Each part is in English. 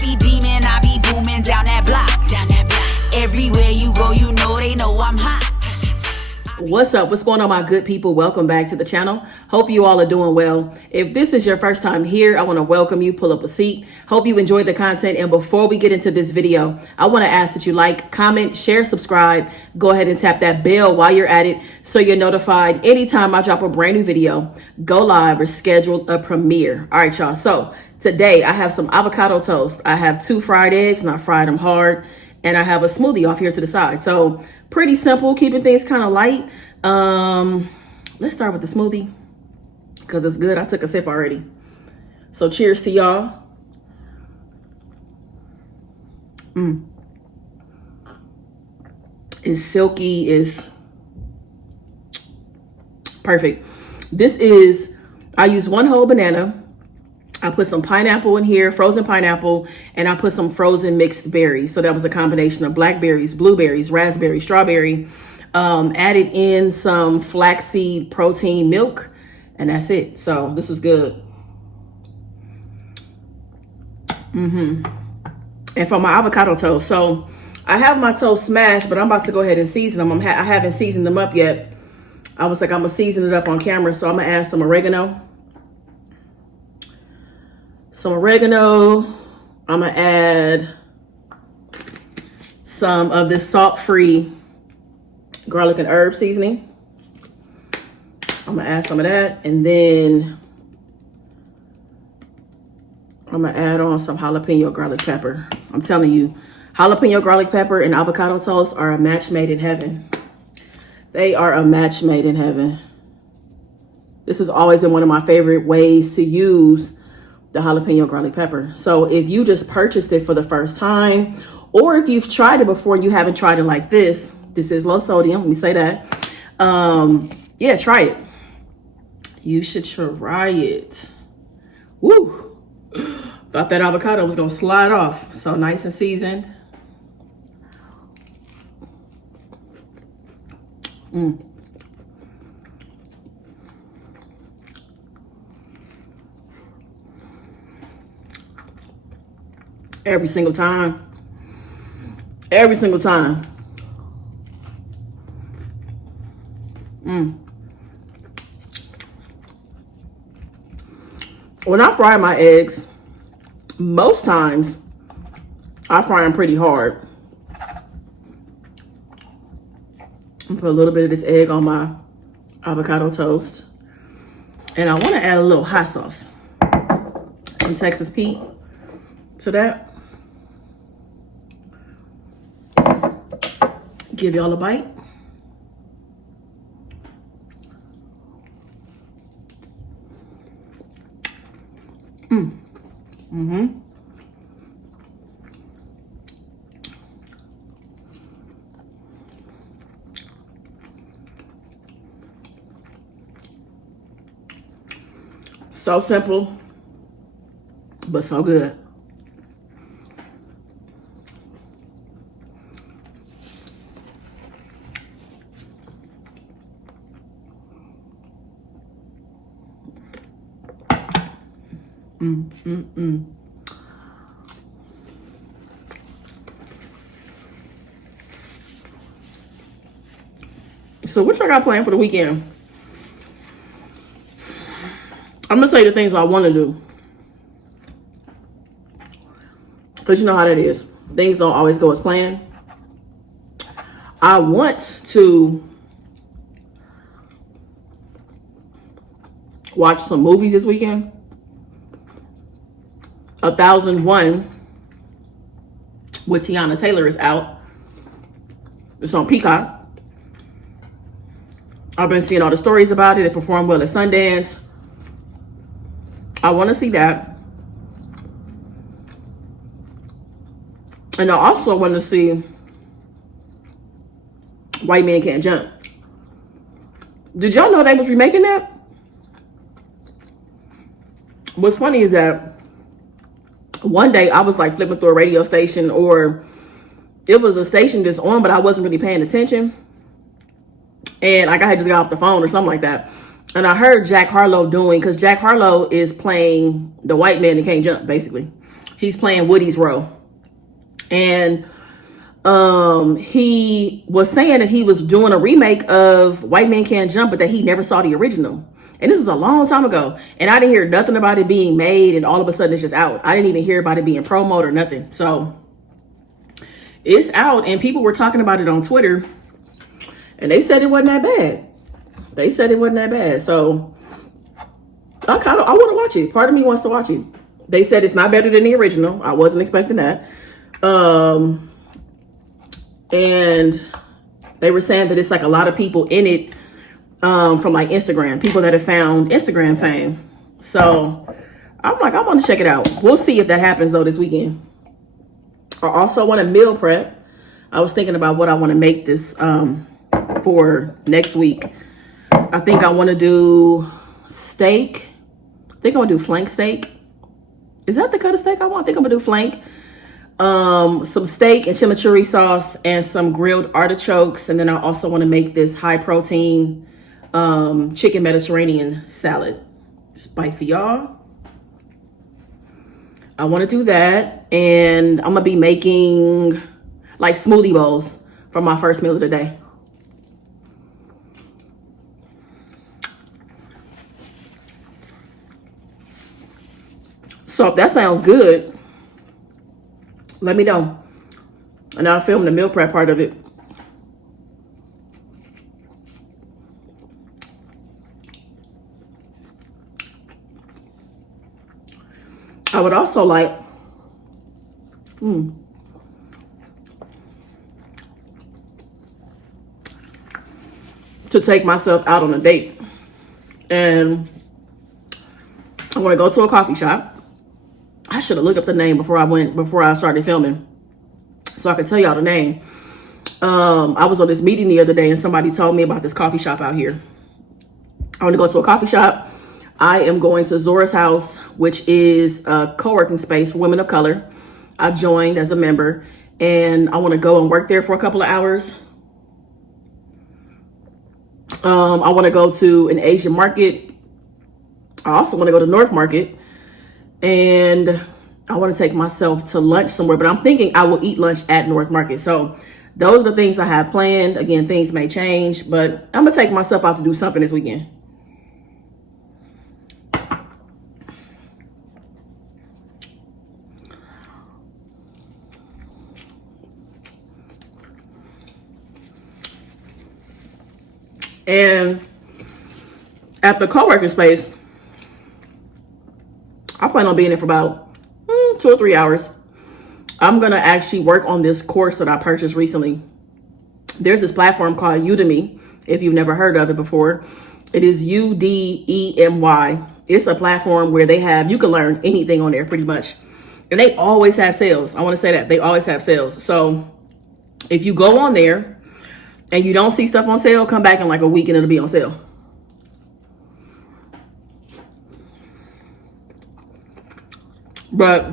be beaming, I be booming down that block. Everywhere you go, you know they know I'm hot. What's up? What's going on, my good people? Welcome back to the channel. Hope you all are doing well. If this is your first time here, I want to welcome you. Pull up a seat. Hope you enjoyed the content. And before we get into this video, I want to ask that you like, comment, share, subscribe. Go ahead and tap that bell while you're at it so you're notified anytime I drop a brand new video, go live, or schedule a premiere. All right, y'all. So today I have some avocado toast. I have 2 fried eggs, and I fried them hard. And I have a smoothie off here to the side. So pretty simple, keeping things kind of light. Let's start with the smoothie because it's good. I took a sip already. So cheers to y'all. It's silky, it's perfect. This is, I use 1 whole banana. I put some pineapple in here, frozen pineapple, and I put some frozen mixed berries. So that was a combination of blackberries, blueberries, raspberry, strawberry. Added in some flaxseed protein milk, and that's it. So this is good. And for my avocado toast, so I have my toast smashed, but I'm about to go ahead and season them. I haven't seasoned them up yet. I was like, I'm gonna season it up on camera, so I'm gonna add some oregano. I'm gonna add some of this salt-free garlic and herb seasoning. I'm gonna add some of that, and then I'm gonna add on some jalapeno garlic pepper. I'm telling you, jalapeno garlic pepper and avocado toast are a match made in heaven. They are a match made in heaven. This has always been one of my favorite ways to use the jalapeno garlic pepper. So if you just purchased it for the first time, or if you've tried it before and you haven't tried it like this is low sodium, let me say that. Yeah, try it. You should try it. Woo! Thought that avocado was gonna slide off. So nice and seasoned. Every single time. Every single time. When I fry my eggs, most times I fry them pretty hard. I'm put a little bit of this egg on my avocado toast. And I want to add a little hot sauce. Some Texas Pete to that. Give y'all a bite. So simple, but so good. So what y'all got planned for the weekend? I'm gonna tell you the things I want to do, because you know how that is. Things don't always go as planned. I want to watch some movies this weekend. 1001 with Tiana Taylor is out. It's on Peacock. I've been seeing all the stories about it. It performed well at Sundance. I want to see that. And I also want to see White Man Can't Jump. Did y'all know they was remaking that? What's funny is that one day I was like flipping through a radio station, or it was a station that's on, but I wasn't really paying attention. And like I had just got off the phone or something like that. And I heard Jack Harlow doing, because Jack Harlow is playing the white man that can't jump, basically. He's playing Woody's role. And he was saying that he was doing a remake of White Men Can't Jump, but that he never saw the original. And this was a long time ago. And I didn't hear nothing about it being made, and all of a sudden it's just out. I didn't even hear about it being promoted or nothing. So it's out, and people were talking about it on Twitter, and they said it wasn't that bad. They said it wasn't that bad. So I want to watch it. Part of me wants to watch it. They said it's not better than the original. I wasn't expecting that. And they were saying that it's like a lot of people in it from like Instagram, people that have found Instagram fame. So I'm like, I want to check it out. We'll see if that happens though this weekend. I also want to meal prep. I was thinking about what I want to make this for next week. I think I want to do steak. I think I want to do flank steak. Is that the cut of steak I want? I think I'm gonna do flank. Some steak and chimichurri sauce and some grilled artichokes. And then I also want to make this high protein chicken Mediterranean salad. Spike for y'all. I want to do that. And I'm gonna be making like smoothie bowls for my first meal of the day. So if that sounds good, let me know. And I'll film the meal prep part of it. I would also like to take myself out on a date. And I want to go to a coffee shop. I should have looked up the name before I started filming, so I could tell y'all the name. I was on this meeting the other day and somebody told me about this coffee shop out here. I want to go to a coffee shop. I am going to Zora's House, which is a co-working space for women of color. I joined as a member, and I want to go and work there for a couple of hours. I want to go to an Asian market. I also want to go to North Market. And I want to take myself to lunch somewhere, but I'm thinking I will eat lunch at North Market. So those are the things I have planned. Again, things may change, but I'm going to take myself out to do something this weekend. And at the co-working space, I plan on being there for about 2 or 3 hours. I'm going to actually work on this course that I purchased recently. There's this platform called Udemy, if you've never heard of it before. It is Udemy. It's a platform where you can learn anything on there pretty much. And they always have sales. I want to say that. They always have sales. So if you go on there and you don't see stuff on sale, come back in like a week and it'll be on sale. But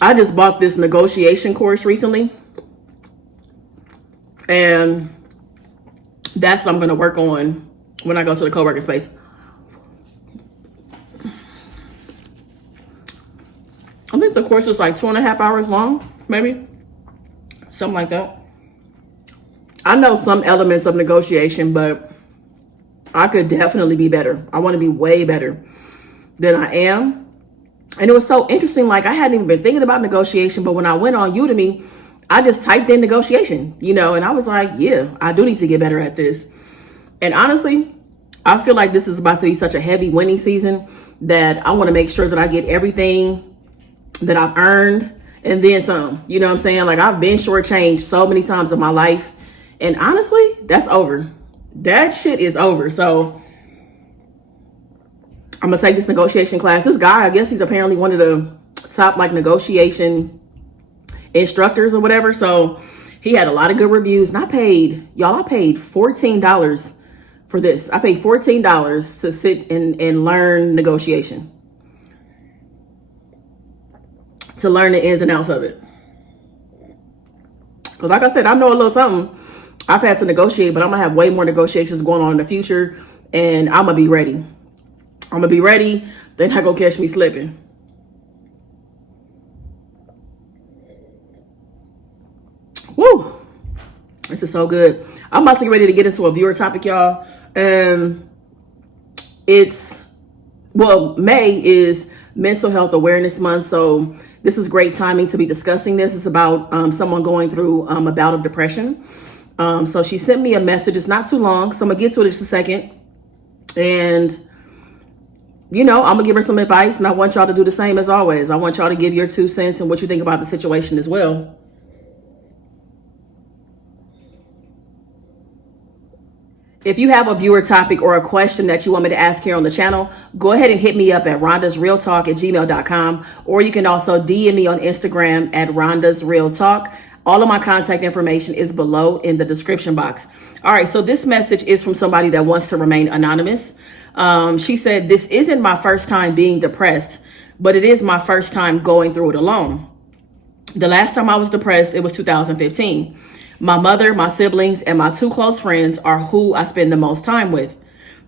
I just bought this negotiation course recently, and that's what I'm going to work on when I go to the co-working space. I think the course is like 2.5 hours long, maybe something like that. I know some elements of negotiation, but I could definitely be better. I want to be way better than I am. And it was so interesting. Like, I hadn't even been thinking about negotiation, but when I went on Udemy, I just typed in negotiation, and I was like, yeah, I do need to get better at this. And honestly, I feel like this is about to be such a heavy winning season that I want to make sure that I get everything that I've earned and then some. You know what I'm saying? Like, I've been shortchanged so many times in my life, and honestly, that's over. That shit is over. So I'm gonna take this negotiation class. This guy, I guess he's apparently one of the top like negotiation instructors or whatever. So he had a lot of good reviews, and I paid $14 for this. I paid $14 to sit and learn negotiation, to learn the ins and outs of it. Because like I said, I know a little something. I've had to negotiate, but I'm gonna have way more negotiations going on in the future, and I'm gonna be ready. I'm gonna be ready. They're not gonna catch me slipping. This is so good. I'm about to get ready to get into a viewer topic, y'all. May is Mental Health Awareness Month, so this is great timing to be discussing this. It's about someone going through a bout of depression. So she sent me a message. It's not too long, so I'm gonna get to it in just a second. And I'm gonna give her some advice, and I want y'all to do the same as always. I want y'all to give your 2 cents and what you think about the situation as well. If you have a viewer topic or a question that you want me to ask here on the channel, go ahead and hit me up at rhondasrealtalk@gmail.com, or you can also DM me on Instagram at rhondasrealtalk. All of my contact information is below in the description box. All right, so this message is from somebody that wants to remain anonymous. She said, "This isn't my first time being depressed, but it is my first time going through it alone. The last time I was depressed, it was 2015. My mother, my siblings, and my 2 close friends are who I spend the most time with.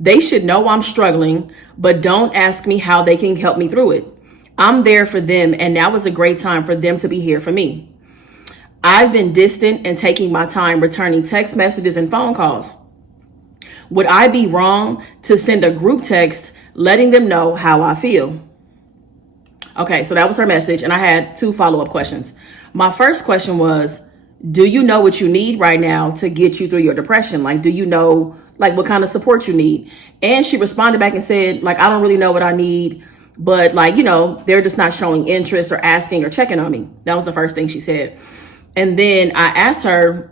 They should know I'm struggling, but don't ask me how they can help me through it. I'm there for them, and now is a great time for them to be here for me. I've been distant and taking my time returning text messages and phone calls. Would I be wrong to send a group text letting them know how I feel?" Okay, so that was her message, and I had 2 follow-up questions. My first question was, do you know what you need right now to get you through your depression? Like, do you know, like, what kind of support you need? And she responded back and said, like, I don't really know what I need, but like, they're just not showing interest or asking or checking on me. That was the first thing she said. And then I asked her,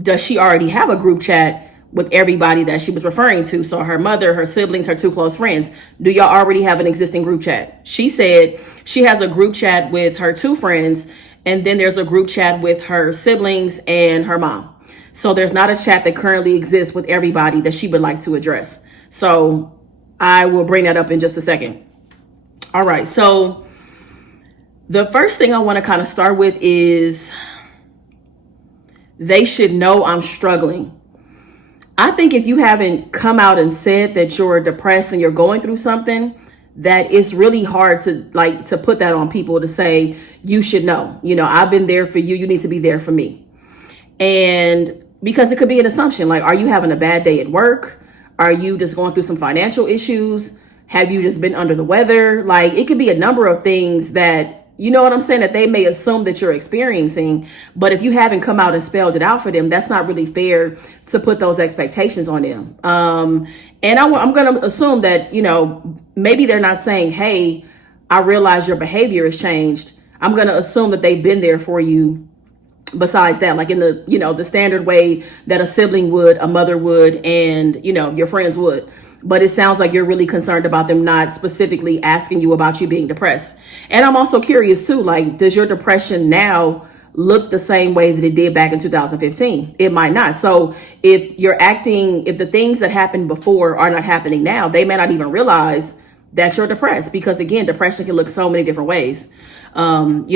does she already have a group chat with everybody that she was referring to? So her mother, her siblings, her 2 close friends. Do y'all already have an existing group chat? She said she has a group chat with her 2 friends, and then there's a group chat with her siblings and her mom. So there's not a chat that currently exists with everybody that she would like to address. So I will bring that up in just a second. All right. So the first thing I want to kind of start with is they should know I'm struggling. I think if you haven't come out and said that you're depressed and you're going through something, that it's really hard to put that on people to say, you should know, I've been there for you. You need to be there for me. And because it could be an assumption, like, are you having a bad day at work? Are you just going through some financial issues? Have you just been under the weather? Like, it could be a number of things that, you know what I'm saying, that they may assume that you're experiencing. But if you haven't come out and spelled it out for them, that's not really fair to put those expectations on them. And I'm going to assume that, maybe they're not saying, hey, I realize your behavior has changed. I'm going to assume that they've been there for you besides that, like in the, the standard way that a sibling would, a mother would, and, your friends would. But it sounds like you're really concerned about them not specifically asking you about you being depressed. And I'm also curious too, like, does your depression now look the same way that it did back in 2015? It might not. So if the things that happened before are not happening now, they may not even realize that you're depressed, because again, depression can look so many different ways. So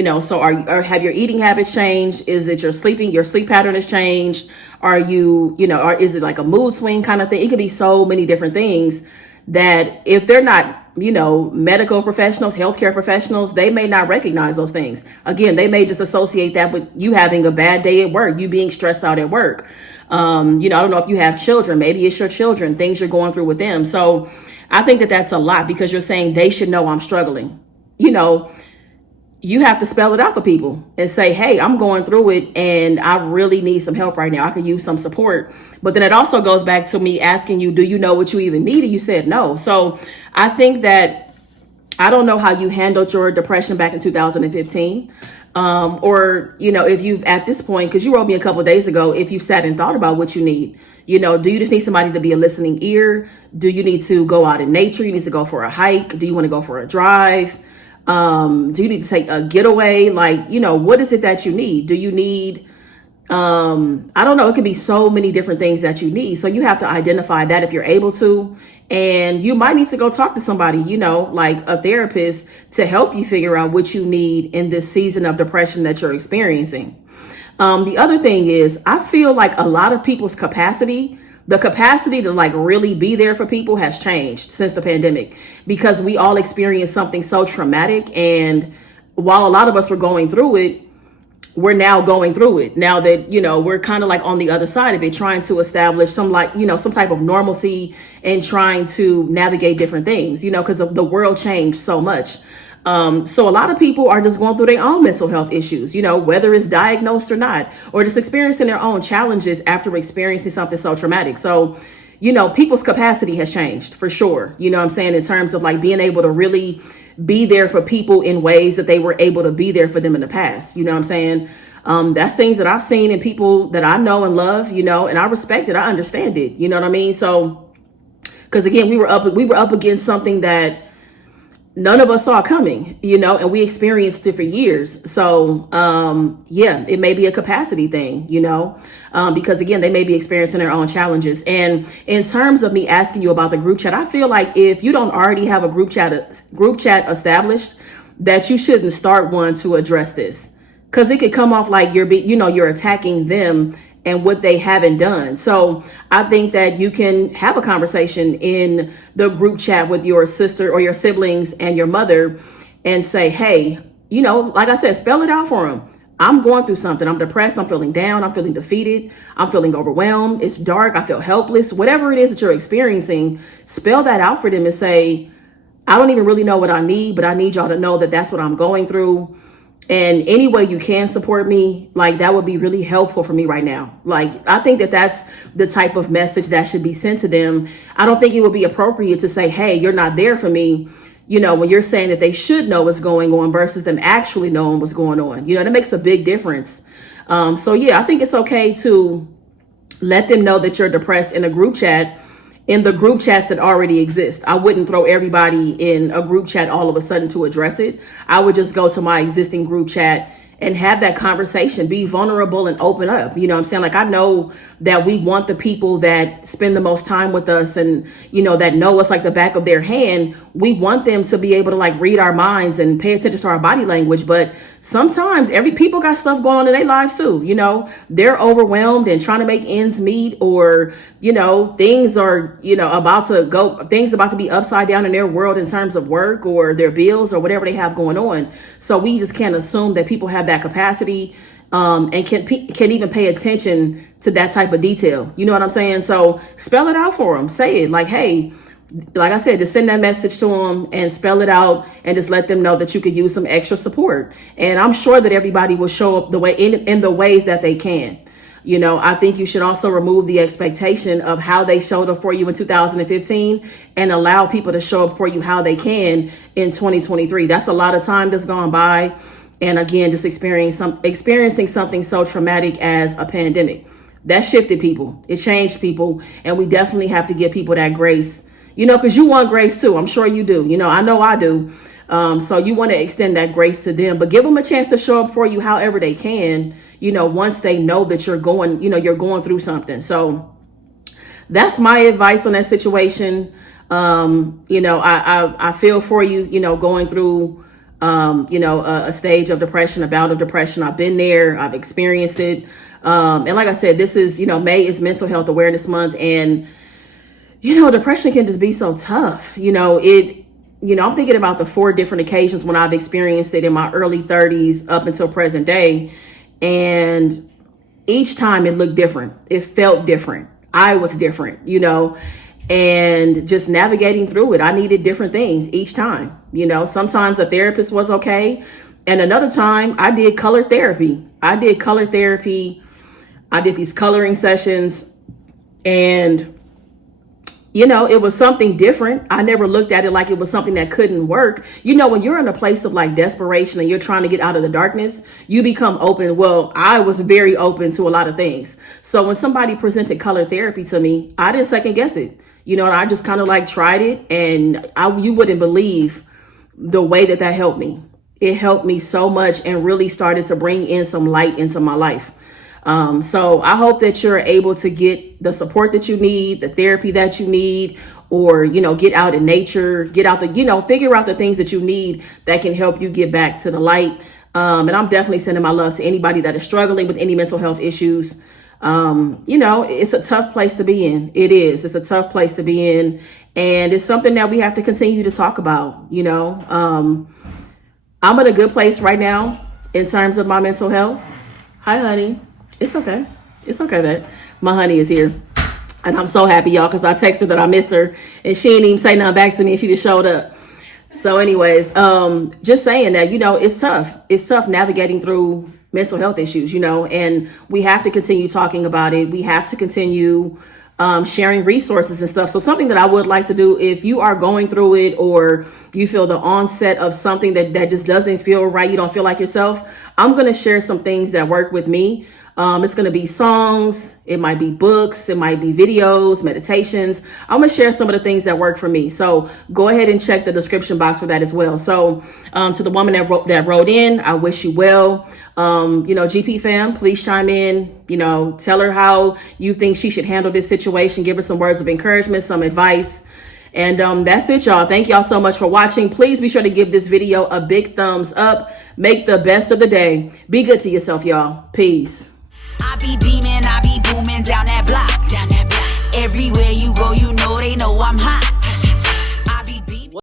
have your eating habits changed? Is it your sleep pattern has changed? Are you, or is it like a mood swing kind of thing? It could be so many different things that if they're not, medical professionals, healthcare professionals, they may not recognize those things. Again, they may just associate that with you having a bad day at work, you being stressed out at work. I don't know if you have children, maybe it's your children, things you're going through with them. So I think that that's a lot, because you're saying they should know I'm struggling. You have to spell it out for people and say, hey, I'm going through it and I really need some help right now. I could use some support. But then it also goes back to me asking you, do you know what you even need? And you said no. So I think that, I don't know how you handled your depression back in 2015. Or, if you've at this point, because you wrote me a couple of days ago, if you've sat and thought about what you need, do you just need somebody to be a listening ear? Do you need to go out in nature? You need to go for a hike? Do you want to go for a drive? Do you need to take a getaway? Like, what is it that you need? Do you need, I don't know. It could be so many different things that you need. So you have to identify that if you're able to, and you might need to go talk to somebody, like a therapist, to help you figure out what you need in this season of depression that you're experiencing. The other thing is, I feel like a lot of people's the capacity to like really be there for people has changed since the pandemic, because we all experienced something so traumatic. And while a lot of us were going through it, we're now going through it now that, we're kind of like on the other side of it, trying to establish some some type of normalcy and trying to navigate different things, because the world changed so much. So a lot of people are just going through their own mental health issues, whether it's diagnosed or not, or just experiencing their own challenges after experiencing something so traumatic. So, people's capacity has changed for sure. You know what I'm saying? In terms of like being able to really be there for people in ways that they were able to be there for them in the past. You know what I'm saying? That's things that I've seen in people that I know and love, and I respect it. I understand it. You know what I mean? So, because again, we were up against something that none of us saw coming, and we experienced it for years. So, it may be a capacity thing, because again, they may be experiencing their own challenges. And in terms of me asking you about the group chat, I feel like if you don't already have a group chat established, that you shouldn't start one to address this, because it could come off like you're attacking them and what they haven't done. So I think that you can have a conversation in the group chat with your sister or your siblings and your mother and say, hey, like I said, spell it out for them. I'm going through something. I'm depressed. I'm feeling down. I'm feeling defeated. I'm feeling overwhelmed. It's dark. I feel helpless. Whatever it is that you're experiencing, spell that out for them and say, I don't even really know what I need, but I need y'all to know that that's what I'm going through. And any way you can support me, like that would be really helpful for me right now. Like, I think that that's the type of message that should be sent to them. I don't think it would be appropriate to say, hey, you're not there for me, when you're saying that they should know what's going on versus them actually knowing what's going on. That makes a big difference. I think it's okay to let them know that you're depressed in a group chat, in the group chats that already exist. I wouldn't throw everybody in a group chat all of a sudden to address it. I would just go to my existing group chat and have that conversation, be vulnerable and open up. You know what I'm saying? Like, I know that we want the people that spend the most time with us and, that know us like the back of their hand. We want them to be able to like read our minds and pay attention to our body language. But sometimes people got stuff going on in their lives too. They're overwhelmed and trying to make ends meet, or, things are, about to be upside down in their world in terms of work or their bills or whatever they have going on. So we just can't assume that people have that capacity and can even pay attention to that type of detail. You know what I'm saying? So spell it out for them. Say it like, hey, like I said, just send that message to them and spell it out and just let them know that you could use some extra support. And I'm sure that everybody will show up the way in the ways that they can. I think you should also remove the expectation of how they showed up for you in 2015 and allow people to show up for you how they can in 2023. That's a lot of time that's gone by. And again, just experiencing something so traumatic as a pandemic. That shifted people. It changed people. And we definitely have to give people that grace, because you want grace too. I'm sure you do. I know I do. So you want to extend that grace to them, but give them a chance to show up for you however they can, once they know that you're going through something. So that's my advice on that situation. I feel for you, going through, a stage of depression, a bout of depression. I've been there. I've experienced it. And like I said, this is, May is Mental Health Awareness Month. And, depression can just be so tough. I'm thinking about the 4 different occasions when I've experienced it in my early 30s up until present day. And each time it looked different. It felt different. I was different, and just navigating through it. I needed different things each time. Sometimes a therapist was okay. And another time I did color therapy. I did these coloring sessions, and it was something different. I never looked at it like it was something that couldn't work. When you're in a place of like desperation and you're trying to get out of the darkness, you become open. Well, I was very open to a lot of things. So when somebody presented color therapy to me, I didn't second guess it. I just kind of like tried it, and you wouldn't believe the way that helped me. It helped me so much and really started to bring in some light into my life. So I hope that you're able to get the support that you need, the therapy that you need, or, get out in nature, figure out the things that you need that can help you get back to the light. And I'm definitely sending my love to anybody that is struggling with any mental health issues. It's a tough place to be in. It is. It's a tough place to be in. And it's something that we have to continue to talk about. I'm in a good place right now in terms of my mental health. Hi, honey. It's okay. It's okay that my honey is here. And I'm so happy, y'all, because I texted her that I missed her. And she didn't even say nothing back to me. And she just showed up. So anyways, just saying that, it's tough. It's tough navigating through mental health issues, and we have to continue talking about it. We have to continue sharing resources and stuff. So something that I would like to do, if you are going through it or you feel the onset of something that just doesn't feel right, you don't feel like yourself, I'm going to share some things that work with me. It's going to be songs. It might be books. It might be videos, meditations. I'm going to share some of the things that work for me. So go ahead and check the description box for that as well. So to the woman that wrote in, I wish you well. GP fam, please chime in. Tell her how you think she should handle this situation. Give her some words of encouragement, some advice. And that's it, y'all. Thank y'all so much for watching. Please be sure to give this video a big thumbs up. Make the best of the day. Be good to yourself, y'all. Peace. I be beaming, I be booming down that block. Everywhere you